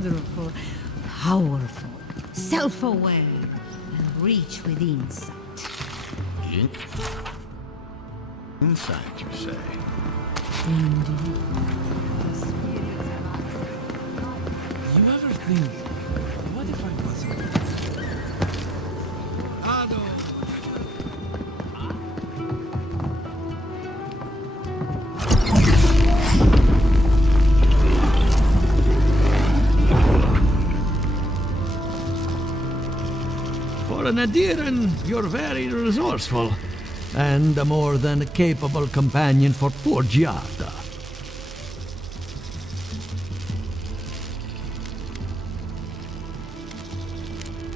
wonderful, powerful, self-aware, and reach with insight. Insight, you say? Indeed. You ever think, what if I wasn't? For an Adiran, you're very resourceful, and a more than capable companion for poor Giada.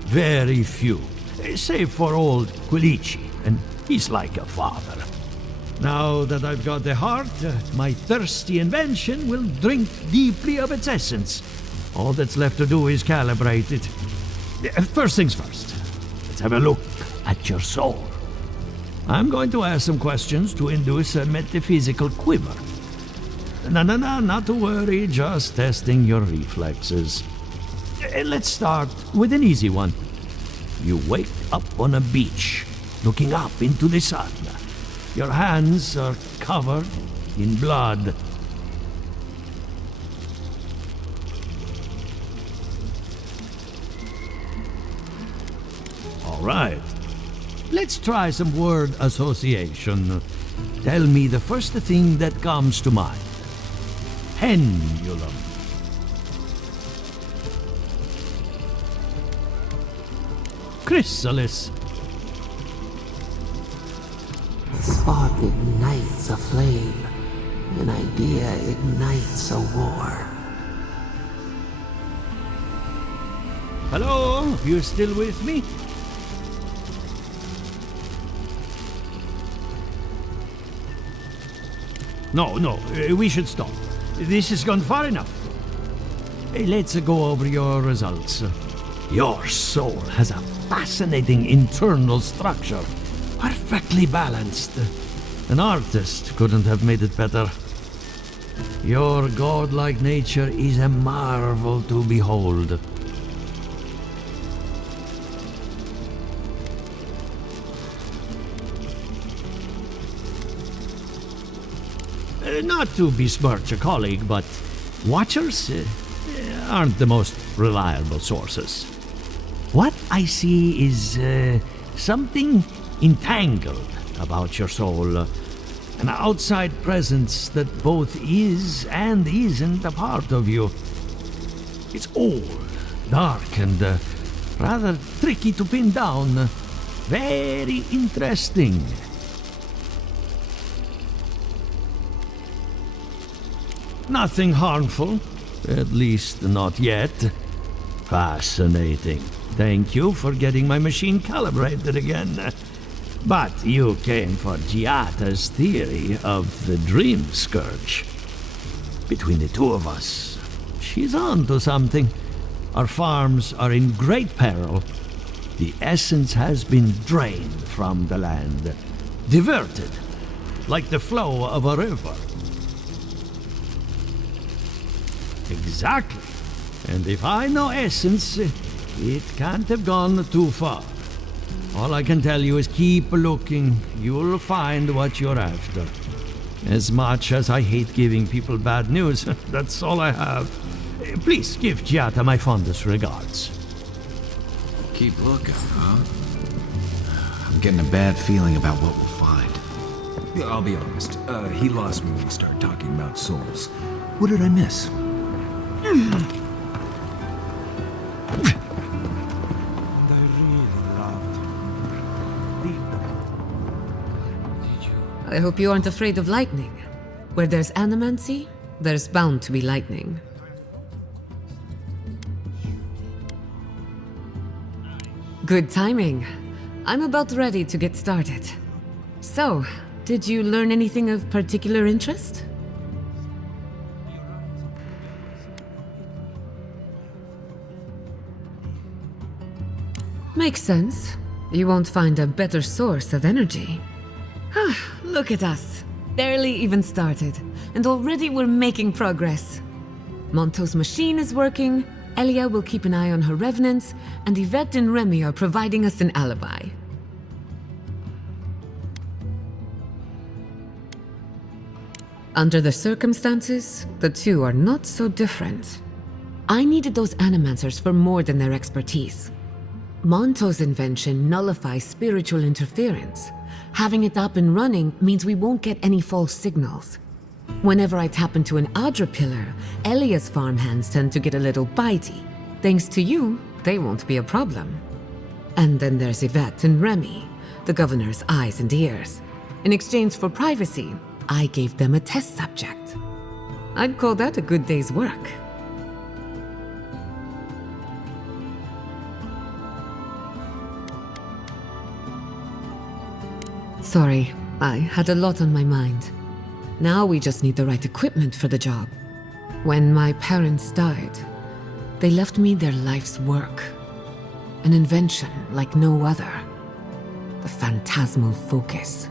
Very few, save for old Quilici, and he's like a father. Now that I've got the heart, my thirsty invention will drink deeply of its essence. All that's left to do is calibrate it. First things first, let's have a look at your soul. I'm going to ask some questions to induce a metaphysical quiver. No, not to worry, just testing your reflexes. Let's start with an easy one. You wake up on a beach, looking up into the sun. Your hands are covered in blood. All right. Let's try some word association. Tell me the first thing that comes to mind. Pendulum. Chrysalis. A spark ignites a flame. An idea ignites a war. Hello? You still with me? No, we should stop. This has gone far enough. Let's go over your results. Your soul has a fascinating internal structure, perfectly balanced. An artist couldn't have made it better. Your godlike nature is a marvel to behold. Not to besmirch a colleague, but watchers aren't the most reliable sources. What I see is something entangled about your soul. An outside presence that both is and isn't a part of you. It's old, dark, and rather tricky to pin down. Very interesting. Nothing harmful, at least not yet. Fascinating. Thank you for getting my machine calibrated again. But you came for Giata's theory of the Dream Scourge. Between the two of us, she's on to something. Our farms are in great peril. The essence has been drained from the land, diverted, like the flow of a river. Exactly. And if I know essence, it can't have gone too far. All I can tell you is keep looking. You'll find what you're after. As much as I hate giving people bad news, that's all I have. Please give Giata my fondest regards. Keep looking, huh? I'm getting a bad feeling about what we'll find. Yeah, I'll be honest. He lost me when we started talking about souls. What did I miss? I hope you aren't afraid of lightning. Where there's animancy, there's bound to be lightning. Good timing. I'm about ready to get started. So, did you learn anything of particular interest? Makes sense. You won't find a better source of energy. Look at us. Barely even started, and already we're making progress. Monto's machine is working, Elia will keep an eye on her revenants, and Yvette and Remy are providing us an alibi. Under the circumstances, the two are not so different. I needed those animancers for more than their expertise. Monto's invention nullifies spiritual interference. Having it up and running means we won't get any false signals. Whenever I tap into an Adra pillar, Elia's farmhands tend to get a little bitey. Thanks to you, they won't be a problem. And then there's Yvette and Remy, the governor's eyes and ears. In exchange for privacy, I gave them a test subject. I'd call that a good day's work. Sorry, I had a lot on my mind. Now we just need the right equipment for the job. When my parents died, they left me their life's work. An invention like no other. The phantasmal focus.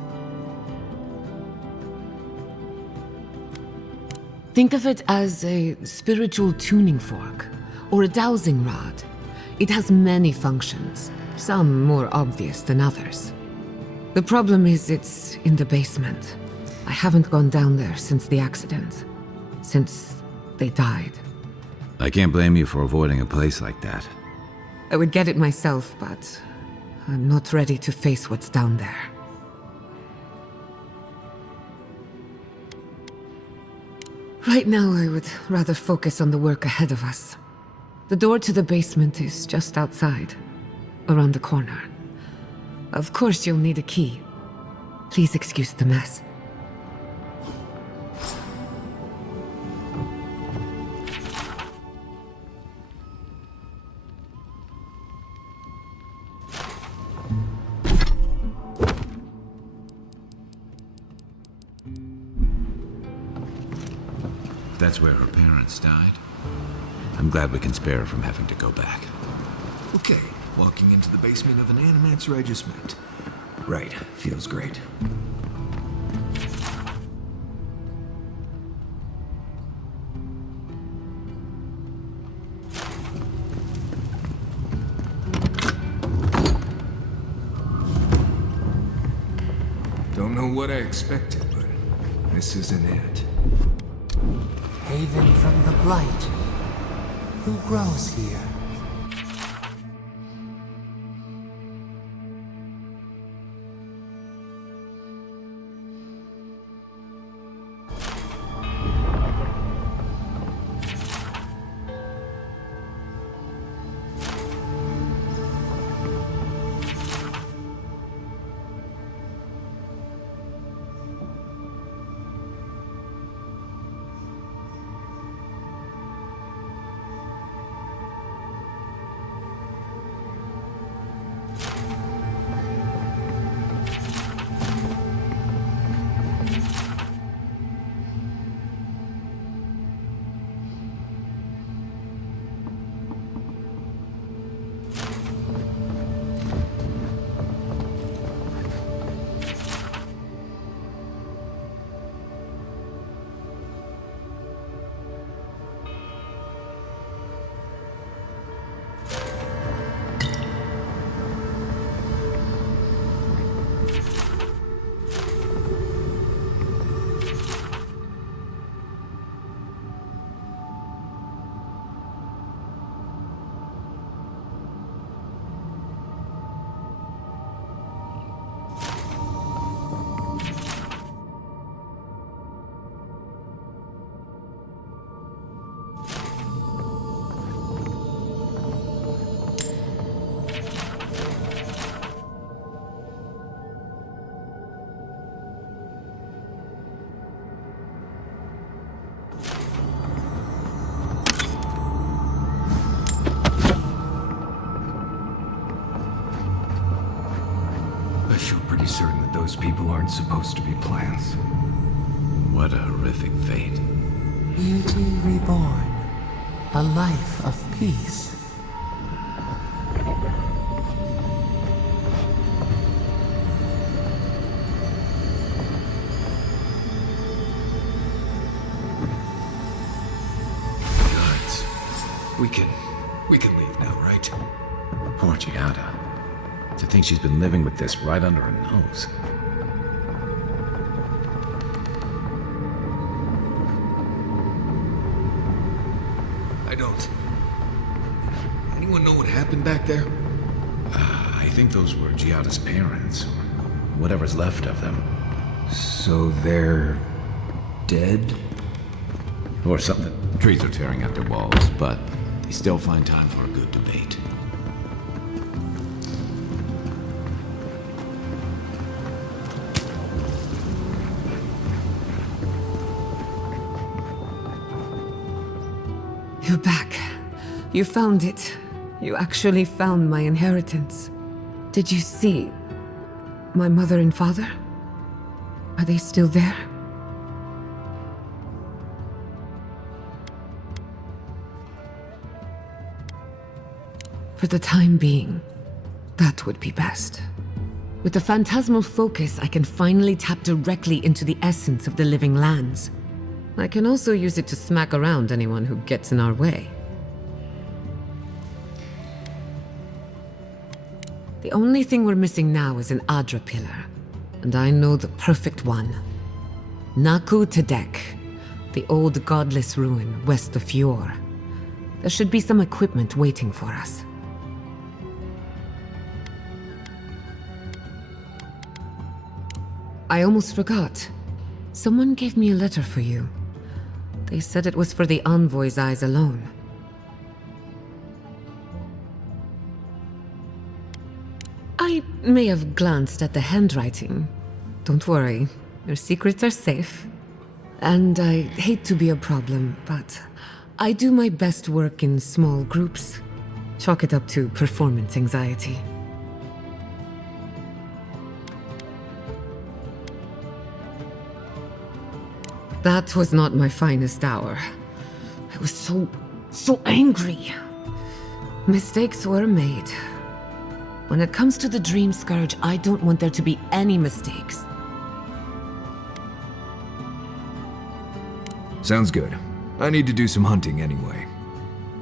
Think of it as a spiritual tuning fork, or a dowsing rod. It has many functions, some more obvious than others. The problem is it's in the basement. I haven't gone down there since the accident. Since they died. I can't blame you for avoiding a place like that. I would get it myself, but I'm not ready to face what's down there. Right now, I would rather focus on the work ahead of us. The door to the basement is just outside, around the corner. Of course, you'll need a key. Please excuse the mess. That's where her parents died. I'm glad we can spare her from having to go back. Okay, walking into the basement of an animancer I just met. Right, feels great. Don't know what I expected, but this isn't it. Haven from the blight. Who grows here? I feel pretty certain that those people aren't supposed to be plants. What a horrific fate. Beauty reborn. A life of peace. Guards. We can We can leave now, right? Poor Giada. To think she's been living with this right under her nose. I don't. Anyone know what happened back there? I think those were Giada's parents, or whatever's left of them. So they're dead? Or something. Trees are tearing at their walls, but they still find time for a good debate. You're back. You found it. You actually found my inheritance. Did you see my mother and father? Are they still there? For the time being, that would be best. With the phantasmal focus, I can finally tap directly into the essence of the living lands. I can also use it to smack around anyone who gets in our way. The only thing we're missing now is an Adra pillar, and I know the perfect one. Naku Tedek, the old godless ruin west of Fior. There should be some equipment waiting for us. I almost forgot. Someone gave me a letter for you. They said it was for the Envoy's eyes alone. I may have glanced at the handwriting. Don't worry, your secrets are safe. And I hate to be a problem, but I do my best work in small groups. Chalk it up to performance anxiety. That was not my finest hour. I was so angry. Mistakes were made. When it comes to the Dream Scourge, I don't want there to be any mistakes. Sounds good. I need to do some hunting anyway.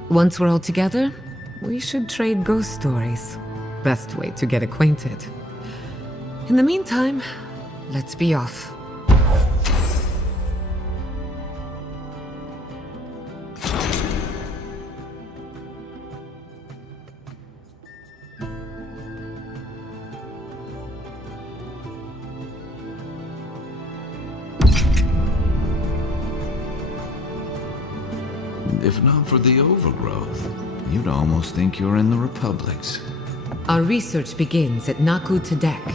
Once we're all together, we should trade ghost stories. Best way to get acquainted. In the meantime, let's be off. If not for the overgrowth, you'd almost think you're in the Republics. Our research begins at Naku Tedek,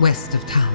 west of town.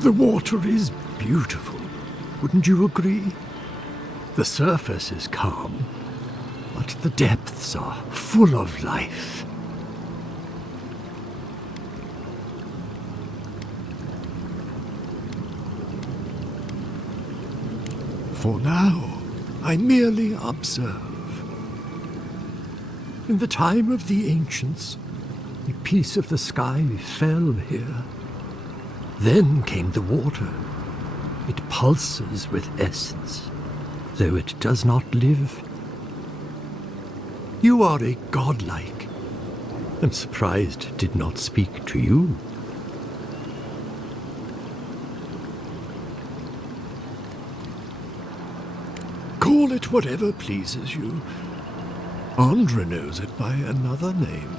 The water is beautiful, wouldn't you agree? The surface is calm, but the depths are full of life. For now, I merely observe. In the time of the ancients, a piece of the sky fell here. Then came the water. It pulses with essence, though it does not live. You are a godlike. I'm surprised it did not speak to you. Call it whatever pleases you. Andra knows it by another name.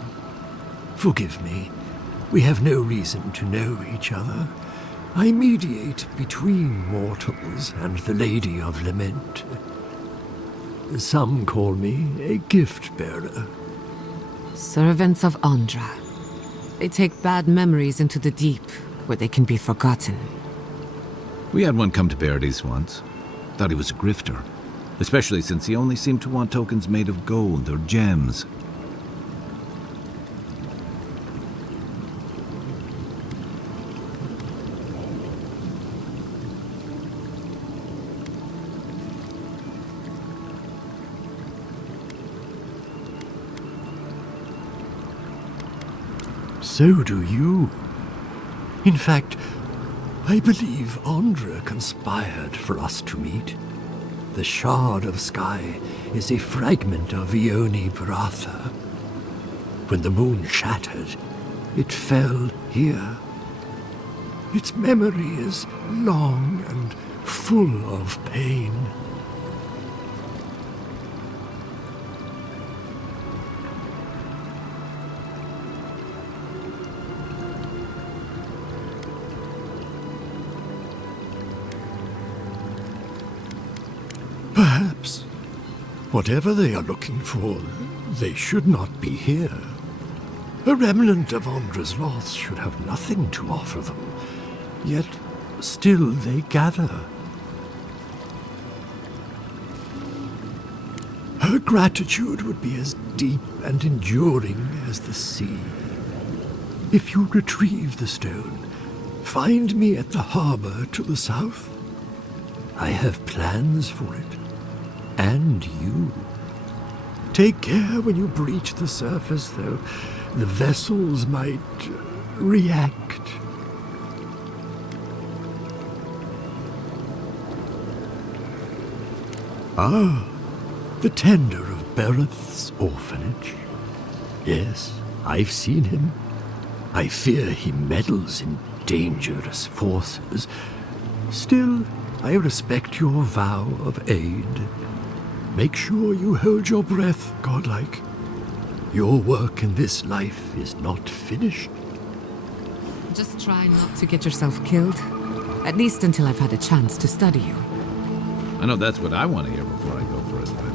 Forgive me. We have no reason to know each other. I mediate between mortals and the Lady of Lament. Some call me a gift-bearer. Servants of Andra. They take bad memories into the deep, where they can be forgotten. We had one come to Paradise once. Thought he was a grifter. Especially since he only seemed to want tokens made of gold or gems. So do you. In fact, I believe Andra conspired for us to meet. The shard of sky is a fragment of Ione Bratha. When the moon shattered, it fell here. Its memory is long and full of pain. Perhaps, whatever they are looking for, they should not be here. A remnant of Andra's loss should have nothing to offer them, yet still they gather. Her gratitude would be as deep and enduring as the sea. If you retrieve the stone, find me at the harbor to the south. I have plans for it. And you. Take care when you breach the surface, though. The vessels might react. Ah, the tender of Bereth's orphanage. Yes, I've seen him. I fear he meddles in dangerous forces. Still, I respect your vow of aid. Make sure you hold your breath, godlike. Your work in this life is not finished. Just try not to get yourself killed. At least until I've had a chance to study you. I know that's what I want to hear before I go for a spin.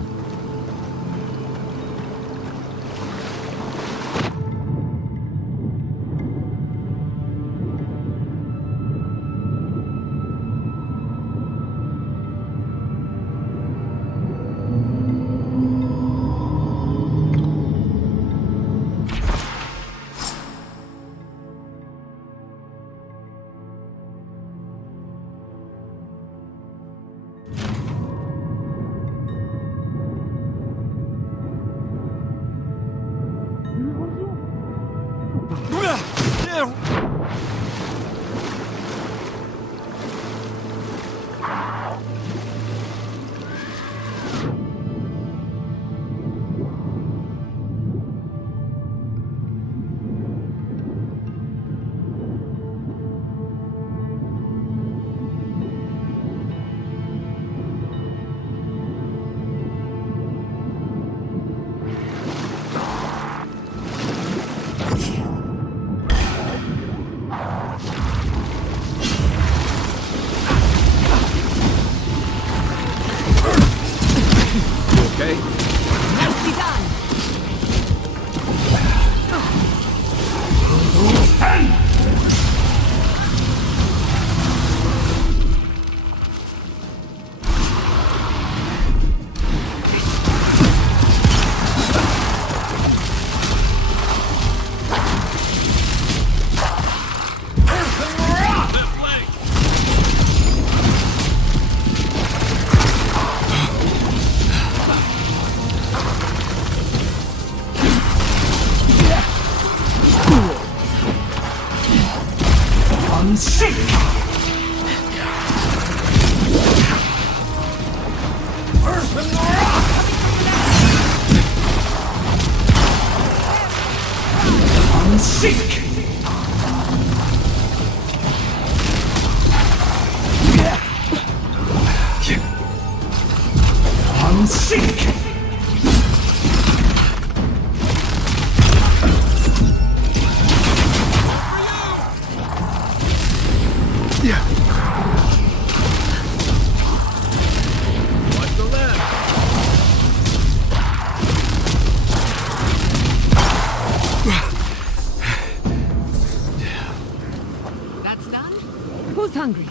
That's done? Who's hungry?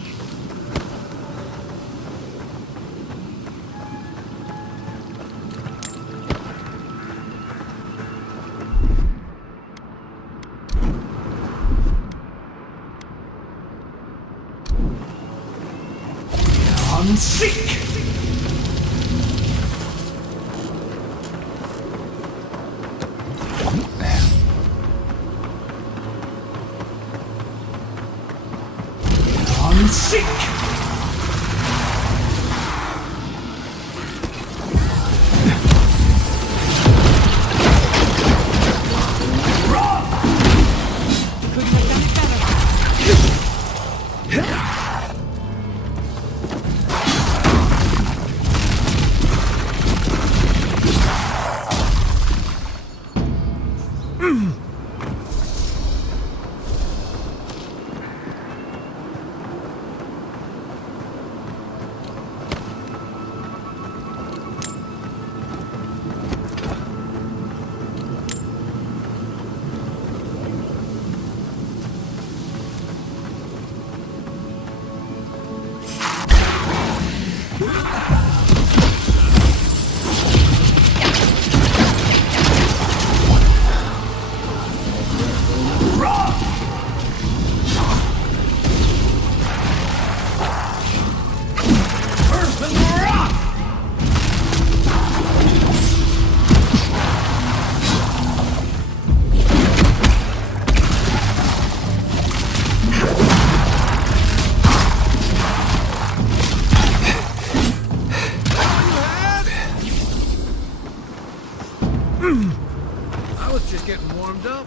I was just getting warmed up.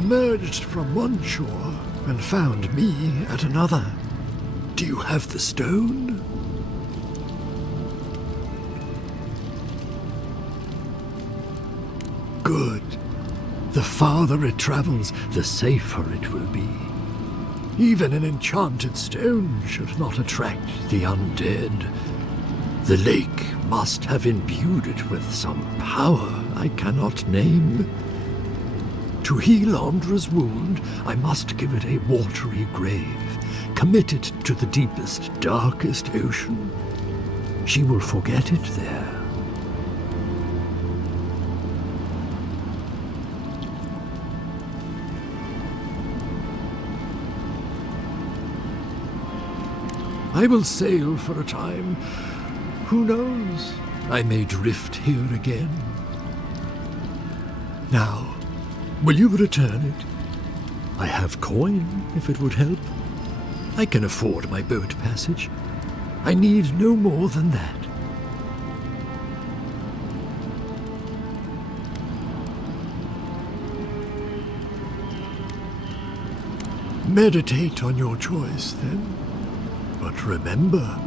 emerged from one shore and found me at another. Do you have the stone? Good. The farther it travels, the safer it will be. Even an enchanted stone should not attract the undead. The lake must have imbued it with some power I cannot name. To heal Andra's wound, I must give it a watery grave, commit it to the deepest, darkest ocean. She will forget it there. I will sail for a time. Who knows? I may drift here again. Now, will you return it? I have coin, if it would help. I can afford my boat passage. I need no more than that. Meditate on your choice, then. But remember,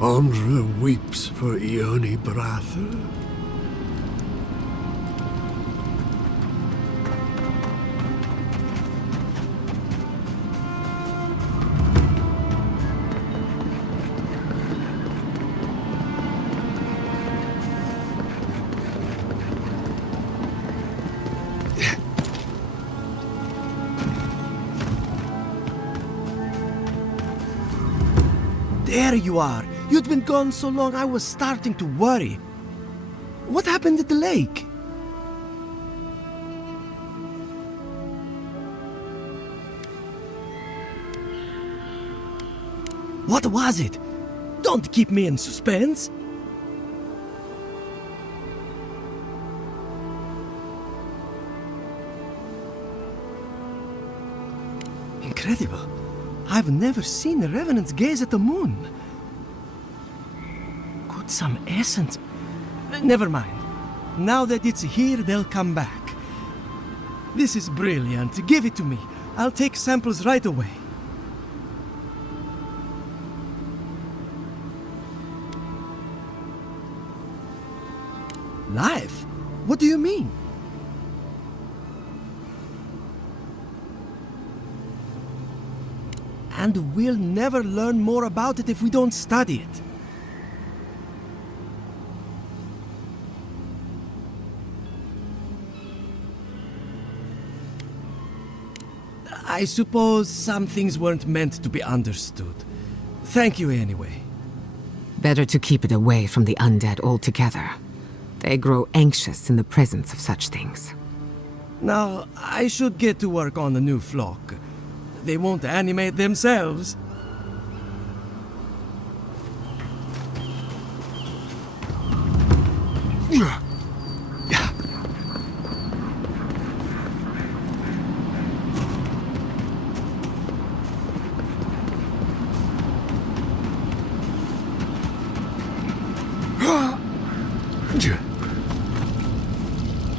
Andra weeps for Ione Bratha. There you are. You'd been gone so long I was starting to worry. What happened at the lake? What was it? Don't keep me in suspense. Incredible. I've never seen the revenants gaze at the moon. Could some essence... Never mind. Now that it's here, they'll come back. This is brilliant. Give it to me. I'll take samples right away. Life? What do you mean? And we'll never learn more about it if we don't study it. I suppose some things weren't meant to be understood. Thank you anyway. Better to keep it away from the undead altogether. They grow anxious in the presence of such things. Now, I should get to work on the new flock. They won't animate themselves.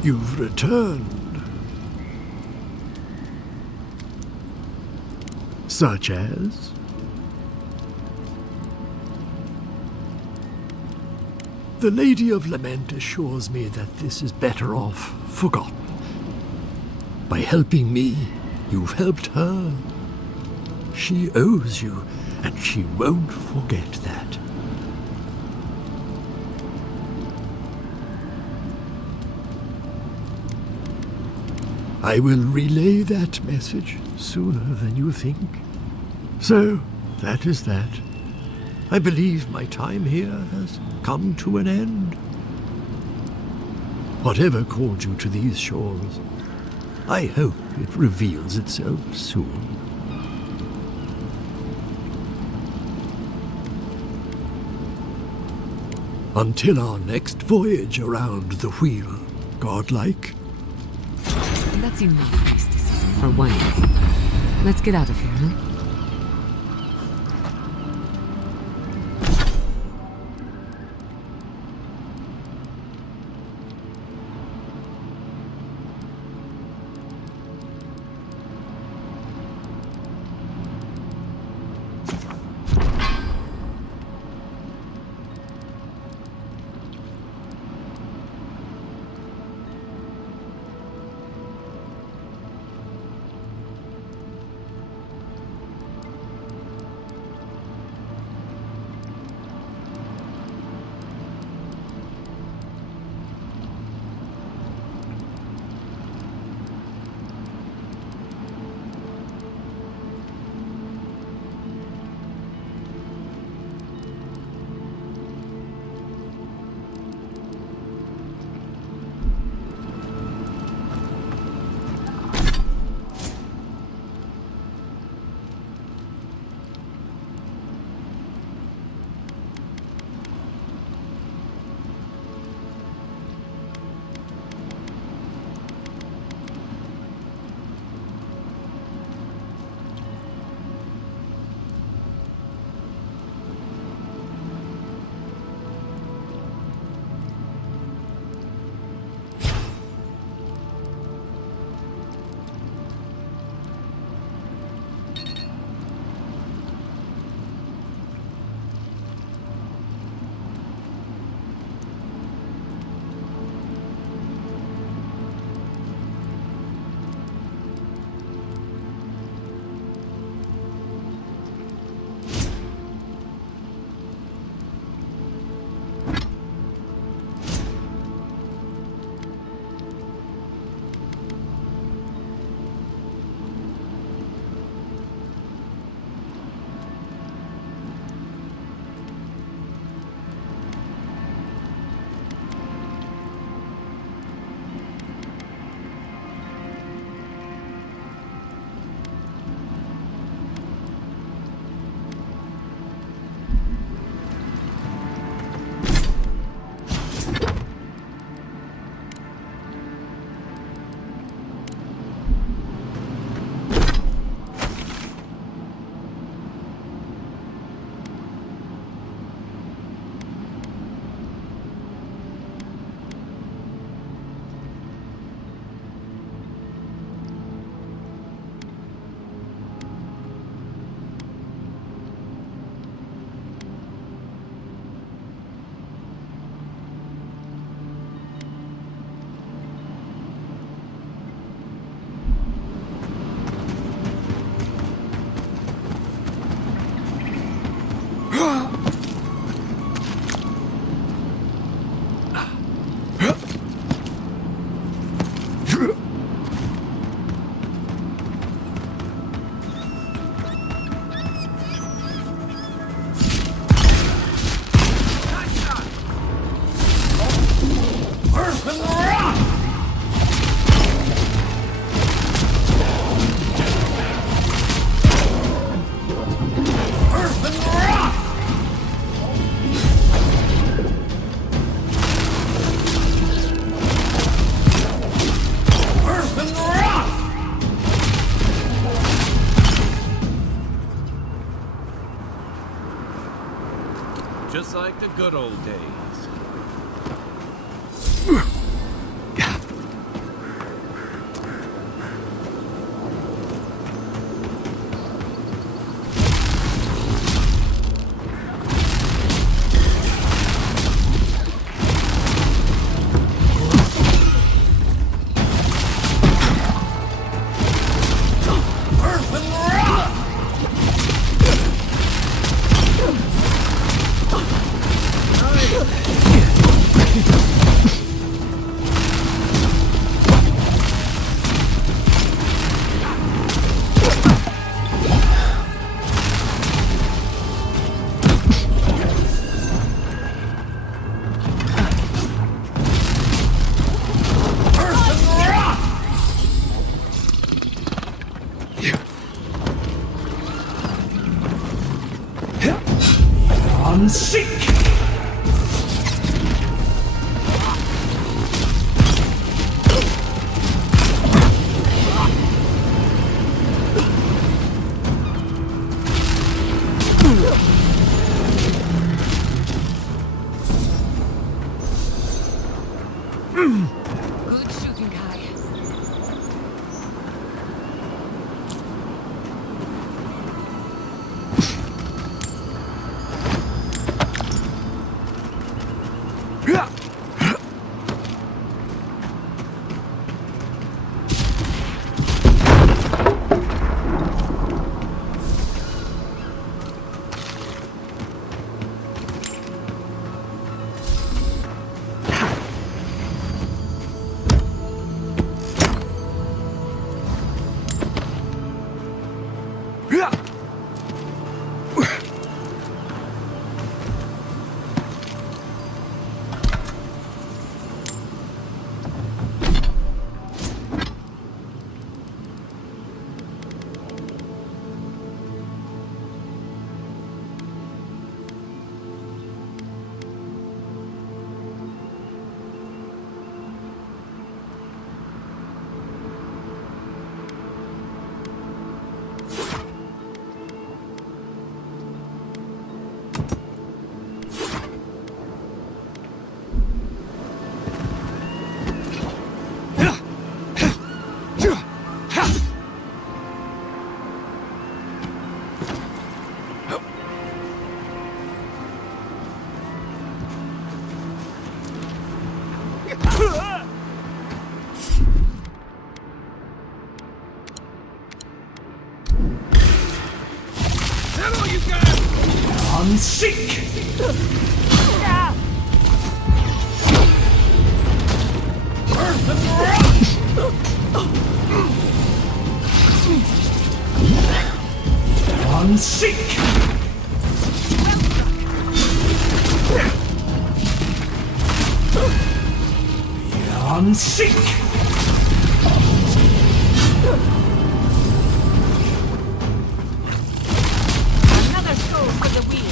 You've returned. Such as? The Lady of Lament assures me that this is better off forgotten. By helping me, you've helped her. She owes you, and she won't forget that. I will relay that message sooner than you think. So, that is that. I believe my time here has come to an end. Whatever called you to these shores, I hope it reveals itself soon. Until our next voyage around the wheel, godlike. That's enough mysticism for one day. Let's get out of here, huh? good old days. Good shooting, Kai. Another soul for the wheel.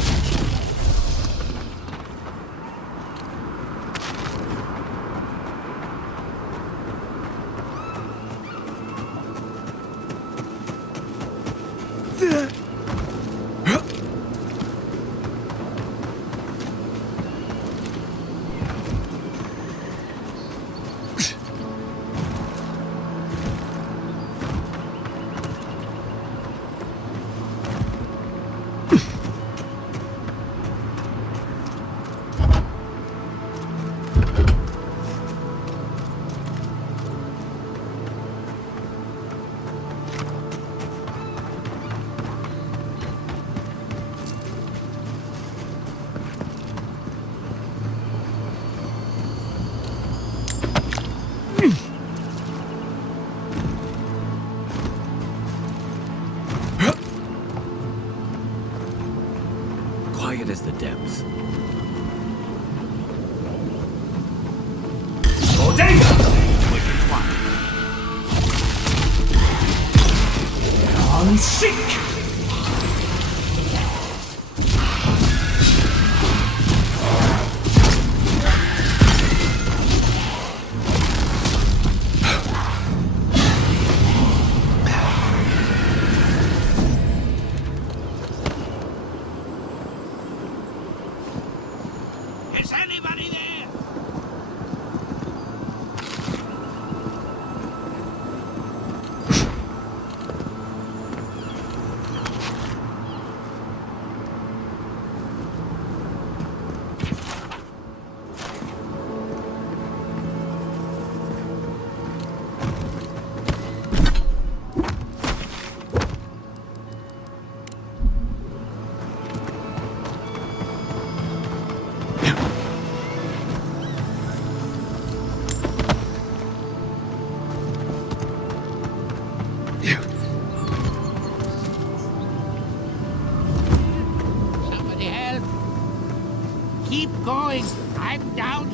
Quiet as the depths.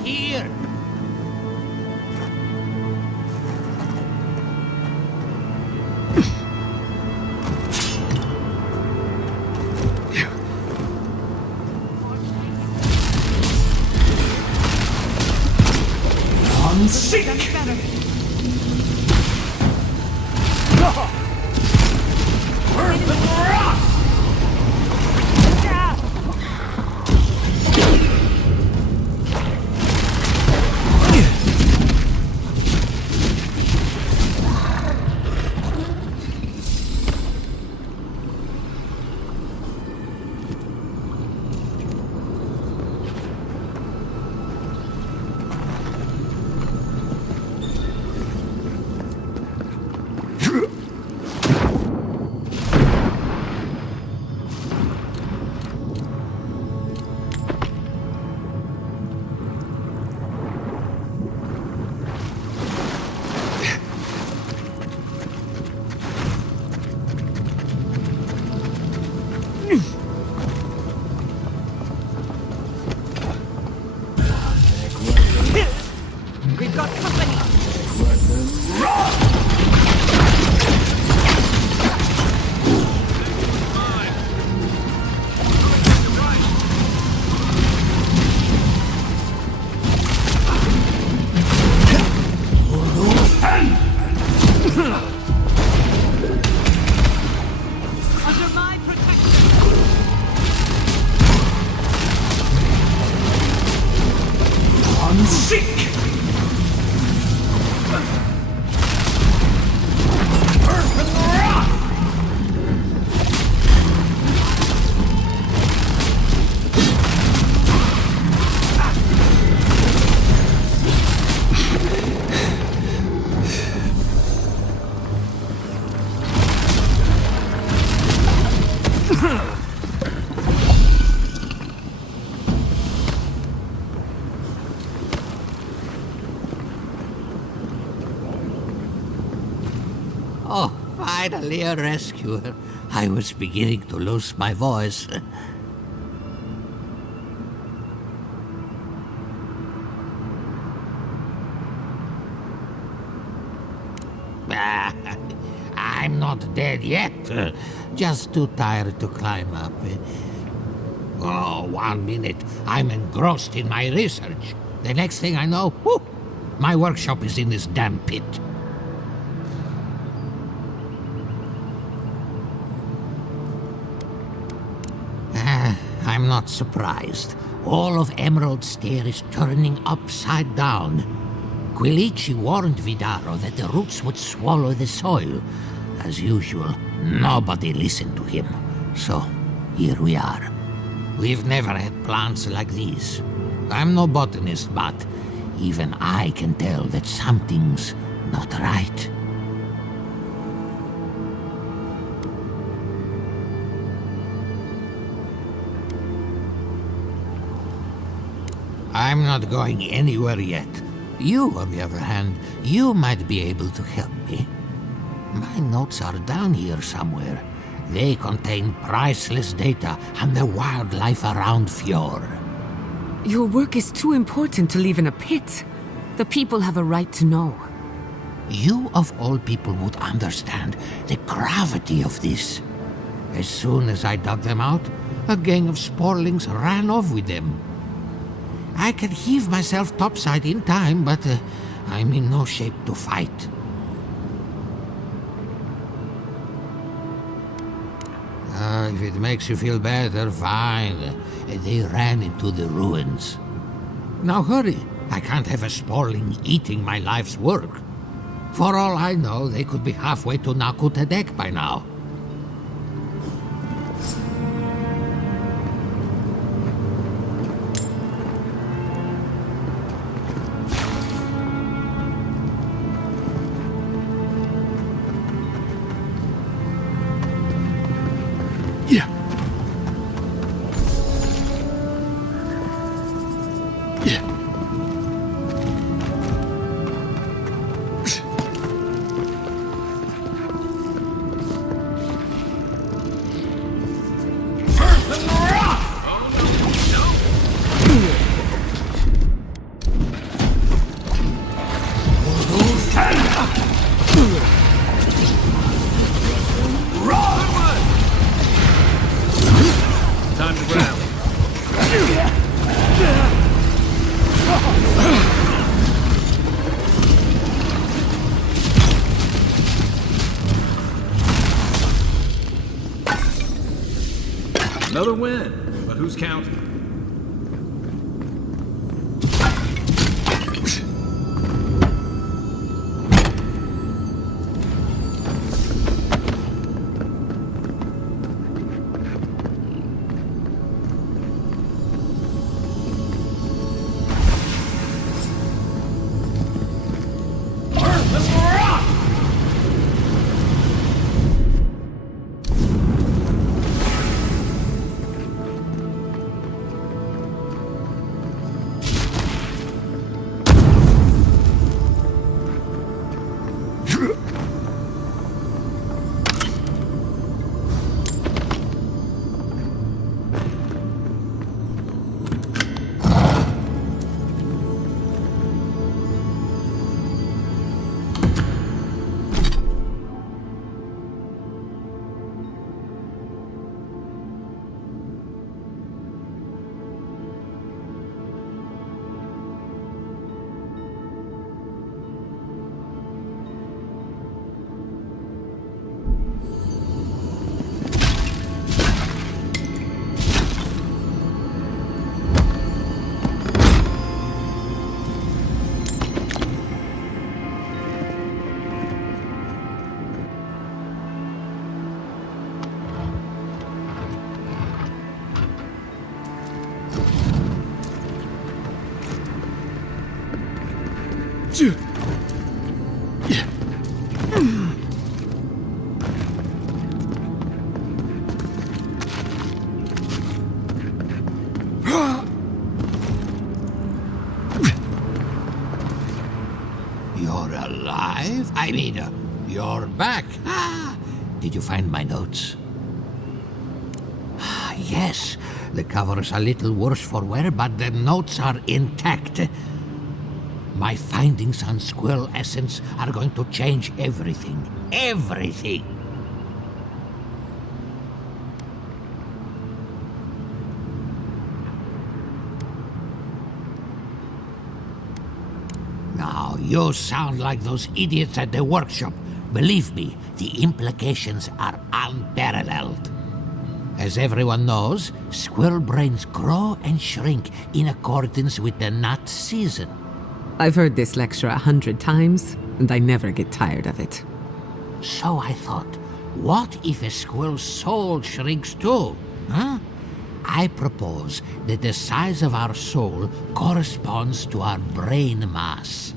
here! We've got company. Under my protection. Oh, finally a rescuer. I was beginning to lose my voice. I'm not dead yet. Just too tired to climb up. Oh, 1 minute. I'm engrossed in my research. The next thing I know, whoop, my workshop is in this damn pit. I'm not surprised. All of Emerald Stair is turning upside down. Quilici warned Vidaro that the roots would swallow the soil. As usual, nobody listened to him. So, here we are. We've never had plants like these. I'm no botanist, but even I can tell that something's not right. I'm not going anywhere yet. You, on the other hand, you might be able to help me. My notes are down here somewhere. They contain priceless data on the wildlife around Fjord. Your work is too important to leave in a pit. The people have a right to know. You, of all people, would understand the gravity of this. As soon as I dug them out, a gang of sporlings ran off with them. I can heave myself topside in time, but I'm in no shape to fight. If it makes you feel better, fine. They ran into the ruins. Now hurry. I can't have a sporling eating my life's work. For all I know, they could be halfway to Nakutadek by now. Another win. But who's counting? You're alive? I mean, you're back. Ah, did you find my notes? Yes, the cover's a little worse for wear, but the notes are intact. My findings on squirrel essence are going to change everything. Everything! Now, you sound like those idiots at the workshop. Believe me, the implications are unparalleled. As everyone knows, squirrel brains grow and shrink in accordance with the nut season. I've heard this lecture 100 times, and I never get tired of it. So I thought, what if a squirrel's soul shrinks too? Huh? I propose that the size of our soul corresponds to our brain mass.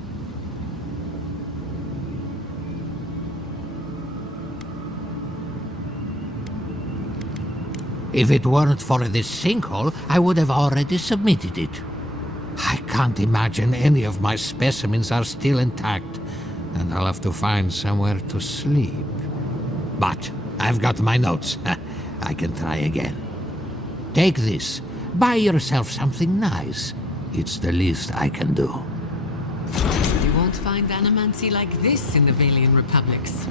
If it weren't for this sinkhole, I would have already submitted it. I can't imagine any of my specimens are still intact, and I'll have to find somewhere to sleep. But I've got my notes. I can try again. Take this. Buy yourself something nice. It's the least I can do. You won't find animancy like this in the Valian Republics.